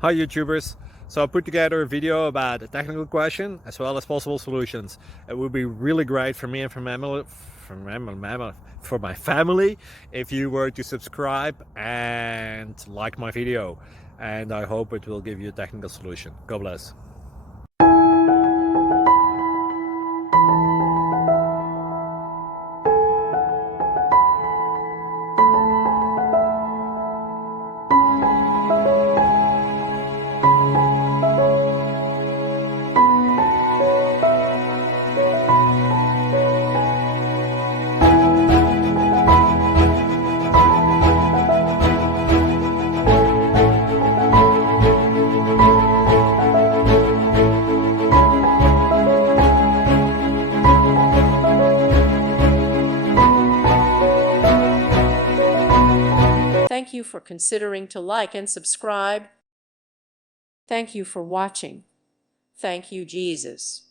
Hi YouTubers! So I put together a video about a technical question as well as possible solutions. It would be really great for me and for my family if you were to subscribe and like my video, and I hope it will give you a technical solution. God bless. Thank you for considering to like and subscribe. Thank you for watching. Thank you, Jesus.